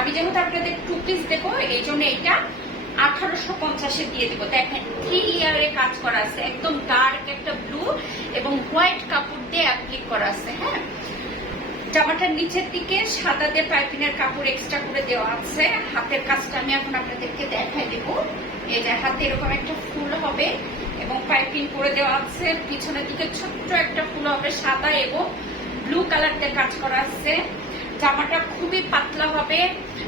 আমি যেহেতু আপনাদের 2 পিস দেবো এই জন্য এটা 1850 দিয়ে দিব। দেখেন 3 লেয়ারে কাজ করা আছে, একদম ডার্ক একটা ব্লু এবং হোয়াইট কাপড় দিয়ে অ্যাপ্লিক করা আছে। হ্যাঁ, জামাটার নিচের দিকে সাদা দিয়ে পাইপিনের কাপড় এক্সট্রা করে দেওয়া আছে। হাতের কাজটা আমি এখন আপনাদেরকে দেখাই দেব। এই যে হাতে এরকম একটা ফুল হবে এবং পাইপিং করে দেওয়া আছে। পিছনের দিকে ছোট্ট একটা ফুল হবে, সাদা এবং ব্লু কালার দিয়ে কাজ করা আছে। জামাটা খুবই পাতলা হবে,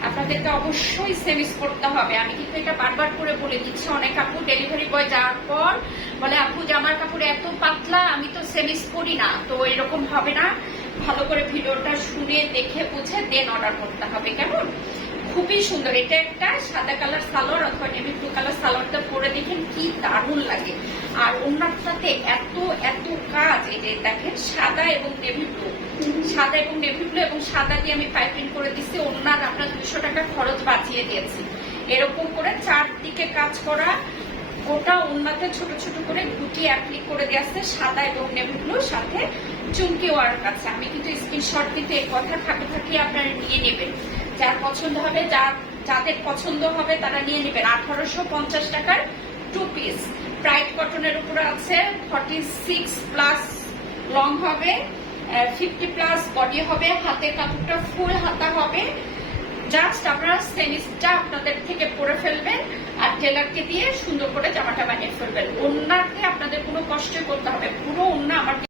আপনাদেরকে অবশ্যই সেমিস করতে হবে। আমি কিন্তু এটা বারবার করে বলে দিচ্ছি, অনেক আপু ডেলিভারি বয় যাওয়ার পর বলে আপু জামার কাপড় এত পাতলা, আমি তো সেমিস করি না। তো এরকম হবে না, ভালো করে ভিডিওটা শুনে দেখে বুঝে দেন অর্ডার করতে হবে। কেমন, খুবই সুন্দর। এটা একটা সাদা কালার সালোয়ার অথবা নেভি ব্লু কালার সালোয়ারটা পরে দেখেন কি দারুণ লাগে। আর ওনার সাথে এত এত কাজ, এই যে দেখেন সাদা এবং নেভি ব্লু, সাদা এবং নেভি ব্লু এবং সাদা দিয়ে আমি পাইপিং করে দিচ্ছি। ওনার আপনার 200 টাকা খরচ বাঁচিয়ে দিয়েছি। এরকম করে চারদিকে কাজ করা, গোটা ওনাতে ছোট ছোট করে গুটি অ্যাপ্লিক করে দিয়ে আসছে, সাদা এবং নেভি ব্লু, সাথে চুমকি ওয়ার্ক আছে। আমি কিন্তু স্ক্রিনশট কিন্তু এই কথা থাকে থাকে আপনারা নিয়ে নেবেন, যার পছন্দ হবে, যাদের পছন্দ হবে তারা নিয়ে নেবেন। 1850 টাকার 2 পিস ব্রাইট কটনের উপরে আছে। 46+ লং হবে, 50+ বডি হবে, হাতের কাপড়টা ফুল হাতা হবে। জাস্ট আপনারা সেমিসটা আপনাদের থেকে পরে ফেলবেন আর টেলারকে দিয়ে সুন্দর করে জামাটা বানিয়ে ফেলবেন। ওন্নাতে আপনাদের কোনো কষ্ট করতে হবে, পুরো ওন্না আমার